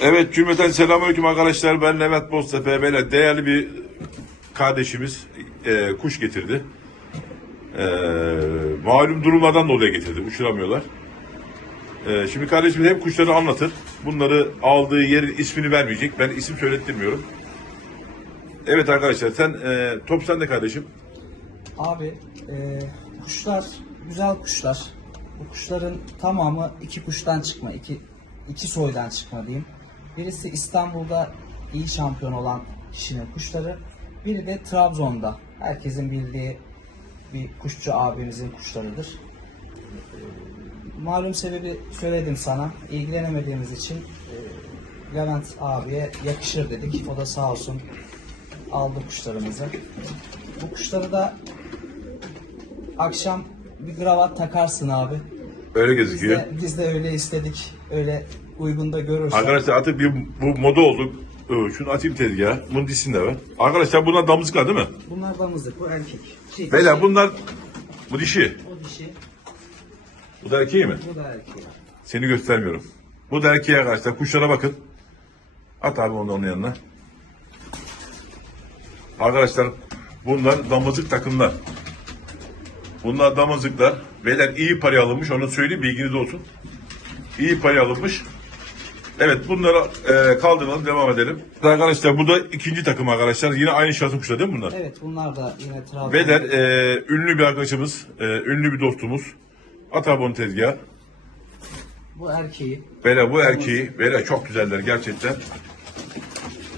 Evet cümleten selamünaleyküm arkadaşlar. Ben Levent Boztepe. Böyle değerli bir kardeşimiz e, kuş getirdi. E, malum durumlardan dolayı getirdi. Uçuramıyorlar. E, şimdi kardeşimiz hep kuşları anlatır. Bunları aldığı yerin ismini vermeyecek. Ben isim söylettirmiyorum. Evet arkadaşlar sen e, top sende kardeşim. Abi e, kuşlar güzel kuşlar. Bu kuşların tamamı iki kuştan çıkma, iki, iki soydan çıkma diyeyim. Birisi İstanbul'da iyi şampiyon olan kişinin kuşları. Biri de Trabzon'da. Herkesin bildiği bir kuşçu abimizin kuşlarıdır. E, malum sebebi söyledim sana. İlgilenemediğimiz için e, Levent abiye yakışır dedik. O da sağ olsun aldı kuşlarımızı. Bu kuşları da akşam bir kravat takarsın abi. Öyle Biz gözüküyor. de, biz de öyle istedik. Öyle uygun da görürsen. Arkadaşlar artık bir bu moda oldu. Ee, Şunu atayım tezgaha. Bunun dişini de ver. Arkadaşlar bunlar damızlıklar değil mi? Bunlar damızlık, bu erkek. Şey, Beyler dişi, bunlar bu dişi. O dişi, Bu da erkeği mi? bu da erkek. Seni göstermiyorum. Bu da erkeğe arkadaşlar. Kuşlara bakın. At abi onu onun yanına. Arkadaşlar bunlar damızlık takımlar. Bunlar damızlıklar. Beyler iyi paraya alınmış. Onu söyleyeyim bilginiz olsun. İyi paraya alınmış. Evet bunları e, kaldıralım devam edelim. Arkadaşlar bu da ikinci takım arkadaşlar. Yine aynı şahsın kuşları değil mi bunlar? Evet bunlar da yine Trabzon. Beyler e, ünlü bir arkadaşımız, e, ünlü bir dostumuz. At abi onu tezgaha. Bu erkeği. Bela bu erkeği, Bela çok güzeller gerçekten.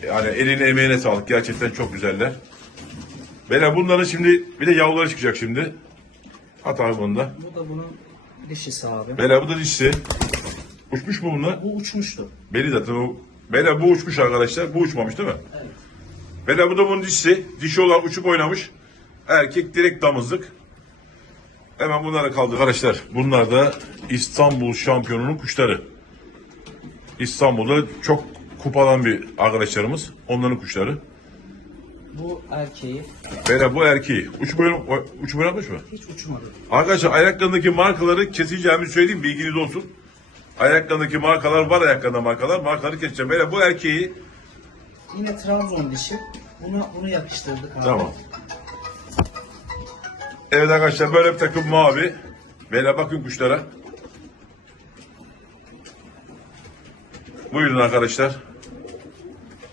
Yani eline emeğine sağlık gerçekten çok güzeller. Bela bunların şimdi bir de yavruları çıkacak şimdi. At abi bunu da. Bu da bunun dişisi abi. Bela bu da dişisi. Uçmuş mu bunlar? Bu uçmuştu. Beli zaten o. Bela bu uçmuş arkadaşlar. Bu uçmamış değil mi? Evet. Bela bu da bunun dişisi. Dişi olan uçup oynamış. Erkek direkt damızlık. Hemen bunları kaldı arkadaşlar. Bunlar da İstanbul şampiyonunun kuşları. İstanbul'da çok kupalan bir arkadaşlarımız. Onların kuşları. Bu erkeği Bela bu erkeği. Uçup, oyna, uçup oynatmış mı? hiç uçmadı. Arkadaşlar ayaklarındaki markaları keseceğimi söyleyeyim bilginiz olsun. Ayaklarındaki markalar var ayaklarında markalar. Markaları keseceğim. Bela bu erkeği Yine Trabzon dişi. Bunu, bunu yakıştırdık abi. Tamam. Evet arkadaşlar böyle bir takım mavi. Böyle bakın kuşlara. Buyurun arkadaşlar.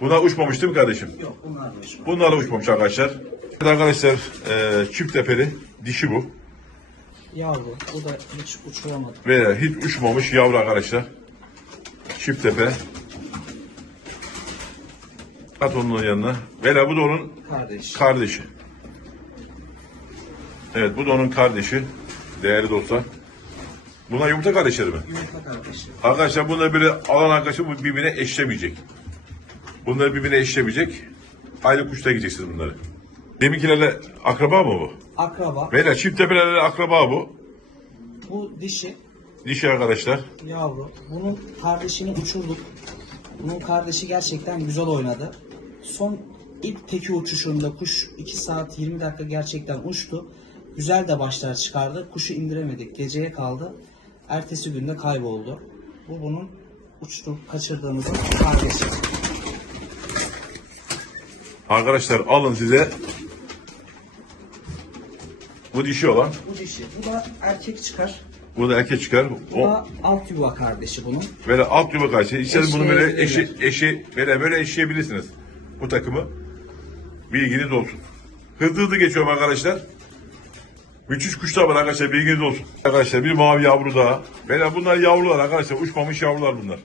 Buna uçmamış değil mi kardeşim? Yok bunlar da uçmadı. Bunlar da uçmamış arkadaşlar. Evet arkadaşlar e, çift tepeli dişi bu. Yavru. Bu da hiç uçuramadı. Ve hiç uçmamış yavru arkadaşlar. Çift tepe. At onun yanına. Vela bu da onun Kardeş. kardeşi. Evet bu da onun kardeşi. Değerli dostlar. Bunlar yumurta kardeşleri mi? Yumurta kardeşi. Arkadaşlar bunlar böyle alan arkadaşı bu birbirine eşlemeyecek. Bunları birbirine eşlemeyecek. Ayrı kuşta gideceksiniz bunları. Deminkilerle akraba mı bu? Akraba. Beyler çift tepelerle akraba bu. Bu dişi. Dişi arkadaşlar. Yavru. Bunun kardeşini uçurduk. Bunun kardeşi gerçekten güzel oynadı. Son ilk teki uçuşunda kuş 2 saat 20 dakika gerçekten uçtu. Güzel de başlar çıkardı. Kuşu indiremedik. Geceye kaldı. Ertesi günde kayboldu. Bu bunun uçtu kaçırdığımızın kardeşi. Arkadaşlar alın size. Bu dişi olan. Bu dişi. Bu da erkek çıkar. Bu da erkek çıkar. Bu O da alt yuva kardeşi bunun. böyle alt yuva karşı. İsterseniz bunu böyle eşi, eşi böyle böyle eşleyebilirsiniz. Bu takımı. Bilginiz olsun. Hızlı hızlı geçiyorum arkadaşlar. Müthiş kuşlar var arkadaşlar bilginiz olsun. Arkadaşlar bir mavi yavru daha. Böyle bunlar yavrular arkadaşlar. Uçmamış yavrular bunlar.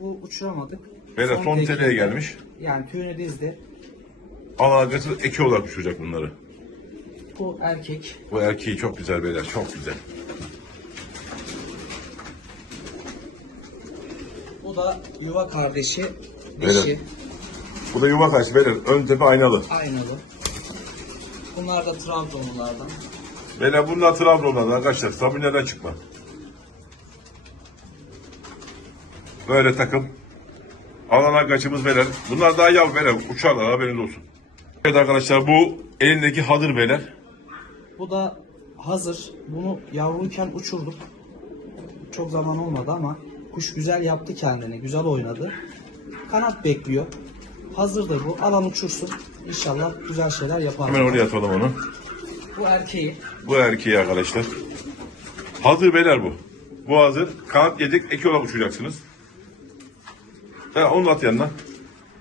Bu uçuramadık. Böyle son tekinde- teleye gelmiş. Yani tüyünü dizdi. Ana arkası eki olarak uçuracak bunları. Bu erkek. Bu erkeği çok güzel beyler çok güzel. Bu da yuva kardeşi. Dişi. Bu da yuva karşı beyler. Ön tepe aynalı. Aynalı. Bunlar da Trabzonlulardan. Beyler bunlar Trabzon'dan arkadaşlar. Sabunyadan çıkma. Böyle takım. Alana kaçımız beyler. Bunlar daha yavru beyler. Uçarlar haberiniz olsun. Evet arkadaşlar bu elindeki hadır beyler. Bu da hazır. Bunu yavruyken uçurduk. Çok zaman olmadı ama kuş güzel yaptı kendini. Güzel oynadı. Kanat bekliyor. Hazırdır bu. Alan uçursun. İnşallah güzel şeyler yapar. Hemen oraya atalım onu. Bu erkeği. Bu erkeği arkadaşlar. Hazır beyler bu. Bu hazır. Kanat yedik. Eki olarak uçacaksınız. He, onu da at yanına.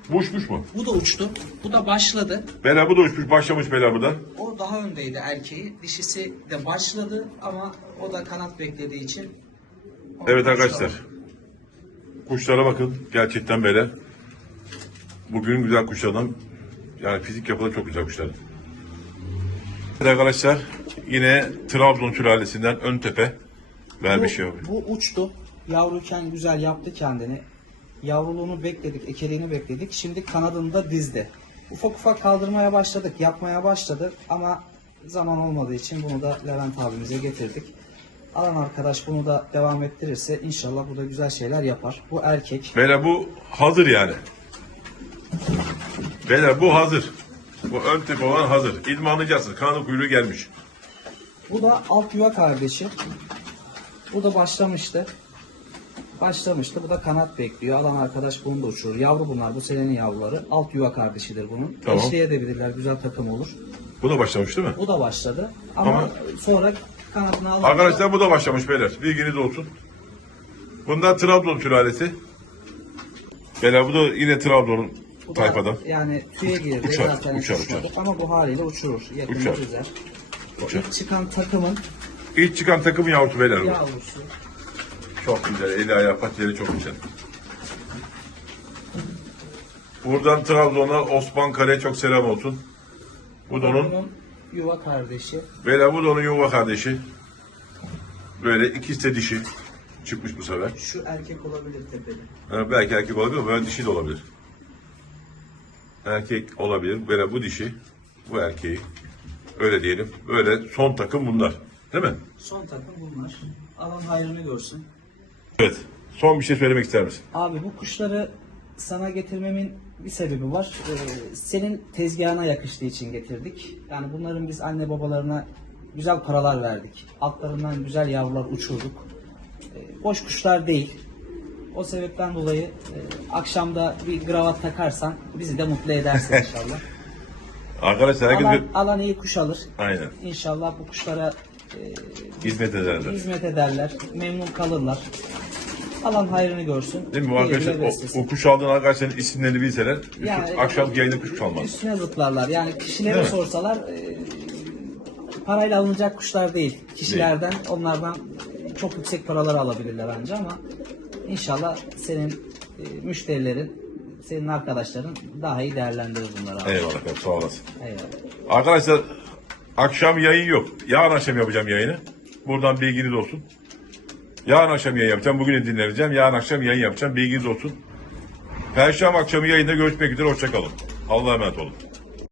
Bu uçmuş mu? Bu da uçtu. Bu da başladı. Beyler bu da uçmuş. Başlamış beyler bu da. O daha öndeydi erkeği. Dişisi de başladı ama o da kanat beklediği için. Evet da arkadaşlar. Kuşlara bakın. Gerçekten beyler. Bugün güzel kuşlardan. Yani fizik yapıda çok güzel kuşlar. Evet arkadaşlar. Yine Trabzon sülalesinden ön tepe. Ver bir şey abi. Bu uçtu. Yavruyken güzel yaptı kendini. Yavruluğunu bekledik, ekeliğini bekledik. Şimdi kanadını da dizdi. Ufak ufak kaldırmaya başladık, yapmaya başladı ama zaman olmadığı için bunu da Levent abimize getirdik. Alan arkadaş bunu da devam ettirirse inşallah bu da güzel şeyler yapar. Bu erkek. Beyler bu hazır yani. Beyler bu hazır. Bu ön tepe olan hazır. İdmanlayacaksınız. Kanı kuyruğu gelmiş. Bu da alt yuva kardeşi. Bu da başlamıştı. Başlamıştı. Bu da kanat bekliyor. Alan arkadaş bunu da uçurur. Yavru bunlar. Bu senenin yavruları. Alt yuva kardeşidir bunun. Tamam. Eşleyebilirler. Güzel takım olur. Bu da başlamış değil mi? Bu da başladı. Ama, Ama- sonra kanadını alınca Arkadaşlar bu da başlamış beyler. Bilginiz olsun. Bunlar Trabzon sülalesi. Beyler bu da yine Trabzon'un tayfadan. Yani tüye girdi. Uçar, zaten uçar, uçar. Ama bu haliyle uçurur. Yakında Uçar. güzel. Uçar. İlk çıkan takımın İlk çıkan takım yavrusu beyler bu. yavrusu. Çok güzel. Eli ayağı patileri çok güzel. Buradan Trabzon'a Osman Kare'ye çok selam olsun. Bu da onun Bunun yuva kardeşi. Beyler bu da onun yuva kardeşi. Böyle ikisi de dişi. Çıkmış bu sefer. Şu erkek olabilir tepeli. Ha, belki erkek olabilir ama böyle dişi de olabilir. Erkek olabilir. Böyle bu dişi. Bu erkeği. Öyle diyelim. Böyle son takım bunlar. Değil mi? Son takım bunlar. Alan hayrını görsün. Evet. Son bir şey söylemek ister misin? Abi bu kuşları sana getirmemin bir sebebi var. Ee, senin tezgahına yakıştığı için getirdik. Yani bunların biz anne babalarına güzel paralar verdik. Altlarından güzel yavrular uçurduk. Ee, boş kuşlar değil. O sebepten dolayı e, akşamda bir gravat takarsan bizi de mutlu edersin inşallah. Arkadaşlar herkes alan, alan iyi kuş alır. Aynen. İnşallah bu kuşlara Hizmet ederler. hizmet ederler. Memnun kalırlar. Alan hayrını görsün. Değil mi? Bu arkadaşlar o, o kuş aldığın arkadaşların isimlerini bilseler Yani- akşam yayında kuş kalmaz. Üstüne zıplarlar. Yani kişilere Değil mi? sorsalar e, parayla alınacak kuşlar değil. Kişilerden onlardan çok yüksek paralar alabilirler anca ama inşallah senin e, müşterilerin, senin arkadaşların daha iyi değerlendirir bunları abi. Eyvallah efendim, sağ olasın. Eyvallah. Arkadaşlar akşam yayın yok. Yarın akşam yapacağım yayını. Buradan bilginiz olsun. Yarın akşam yayın yapacağım. Bugün de dinleneceğim. Yarın akşam yayın yapacağım. Bilginiz olsun. Perşembe akşamı yayında görüşmek üzere. Hoşçakalın. Allah'a emanet olun.